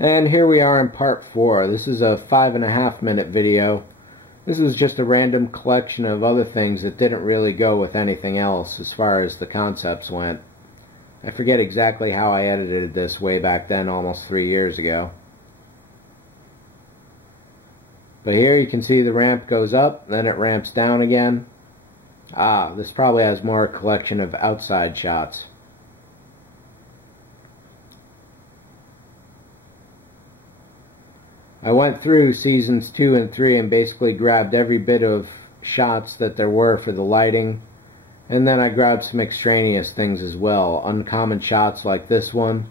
And here we are in part 4. This is a 5.5-minute video. This is just a random collection of other things that didn't really go with anything else as far as the concepts went. I forget exactly how I edited this way back then, almost 3 years ago. But here you can see the ramp goes up, then it ramps down again. This probably has more a collection of outside shots. I went through seasons 2 and 3 and basically grabbed every bit of shots that there were for the lighting, and then I grabbed some extraneous things as well, uncommon shots like this one.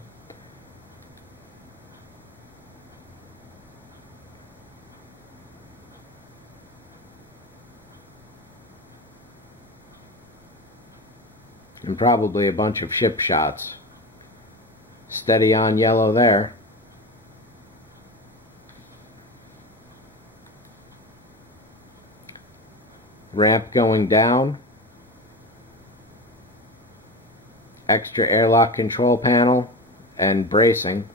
And probably a bunch of ship shots. Steady on yellow there. Ramp going down, extra airlock control panel, and bracing.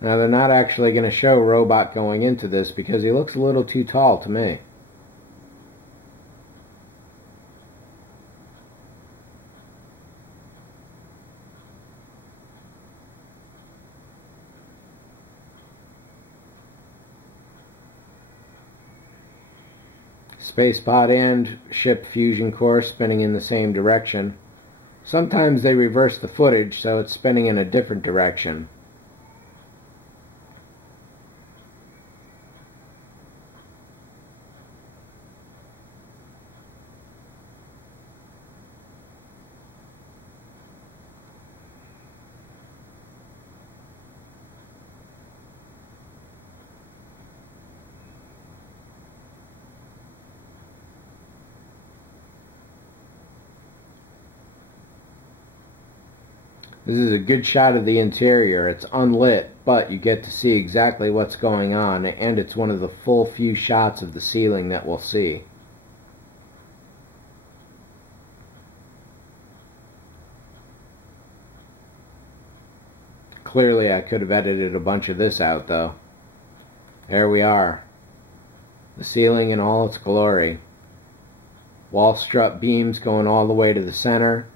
Now they're not actually going to show Robot going into this because he looks a little too tall to me. Spacepod and ship fusion core spinning in the same direction. Sometimes they reverse the footage so it's spinning in a different direction. This is a good shot of the interior. It's unlit, but you get to see exactly what's going on, and it's one of the full few shots of the ceiling that we'll see. Clearly I could have edited a bunch of this out though. There we are. The ceiling in all its glory. Wall strut beams going all the way to the center.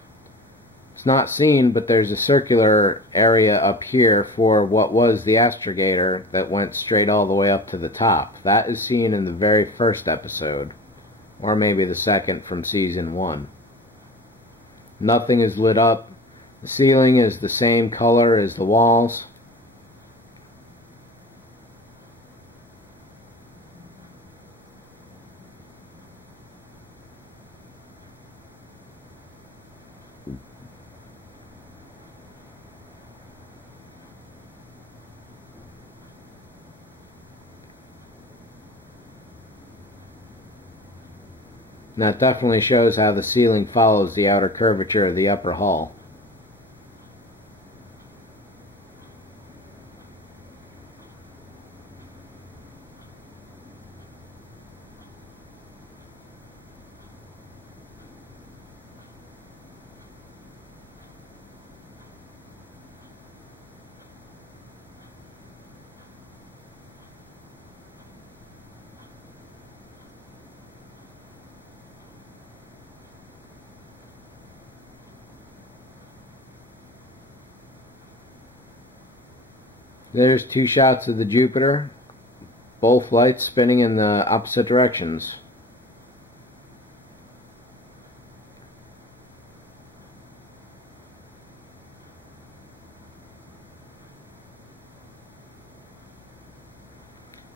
It's not seen, but there's a circular area up here for what was the astrogator that went straight all the way up to the top. That is seen in the very first episode, or maybe the second from season 1. Nothing is lit up. The ceiling is the same color as the walls. And that definitely shows how the ceiling follows the outer curvature of the upper hull. There's 2 shots of the Jupiter, both lights spinning in the opposite directions.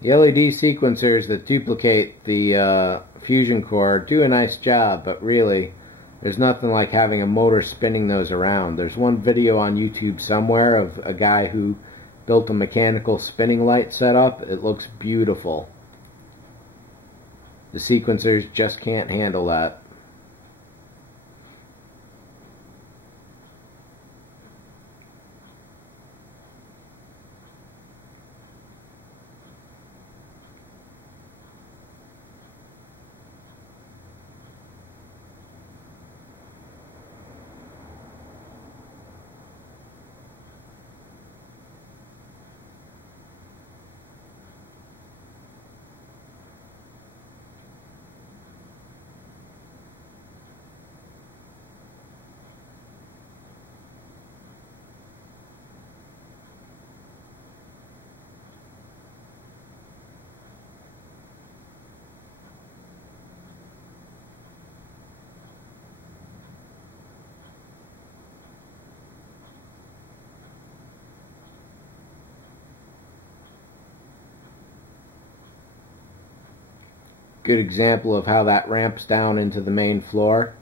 The LED sequencers that duplicate the fusion core do a nice job, but really there's nothing like having a motor spinning those around. There's one video on YouTube somewhere of a guy who built a mechanical spinning light setup. It looks beautiful. The sequencers just can't handle that. Good example of how that ramps down into the main floor.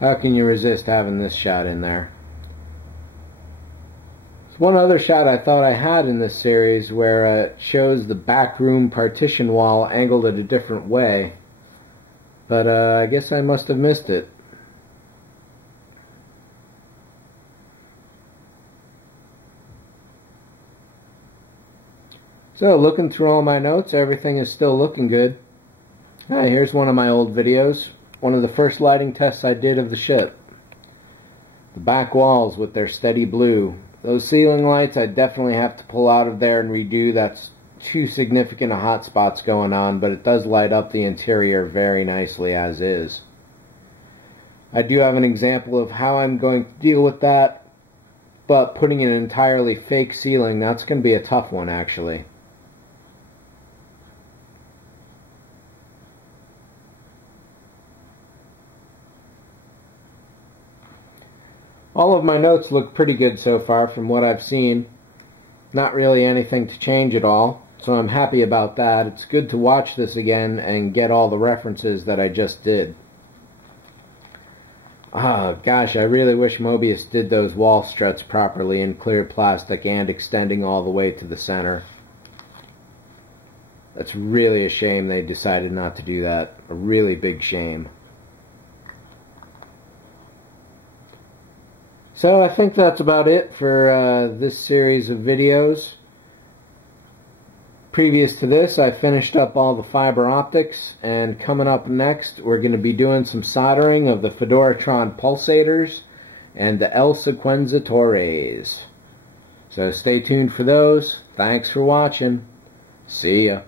How can you resist having this shot in there? There's one other shot I thought I had in this series where it shows the back room partition wall angled at a different way. But I guess I must have missed it. So looking through all my notes, everything is still looking good. Here's one of my old videos. One of the first lighting tests I did of the ship. The back walls with their steady blue. Those ceiling lights I definitely have to pull out of there and redo. That's too significant a hot spots going on, but it does light up the interior very nicely as is. I do have an example of how I'm going to deal with that, but putting an entirely fake ceiling, that's going to be a tough one actually. All of my notes look pretty good so far from what I've seen. Not really anything to change at all, so I'm happy about that. It's good to watch this again and get all the references that I just did. Gosh, I really wish Mobius did those wall struts properly in clear plastic and extending all the way to the center. That's really a shame they decided not to do that. A really big shame. So I think that's about it for this series of videos. Previous to this, I finished up all the fiber optics, and coming up next, we're going to be doing some soldering of the Fedoratron pulsators and the El Sequenzatores. So stay tuned for those. Thanks for watching. See ya.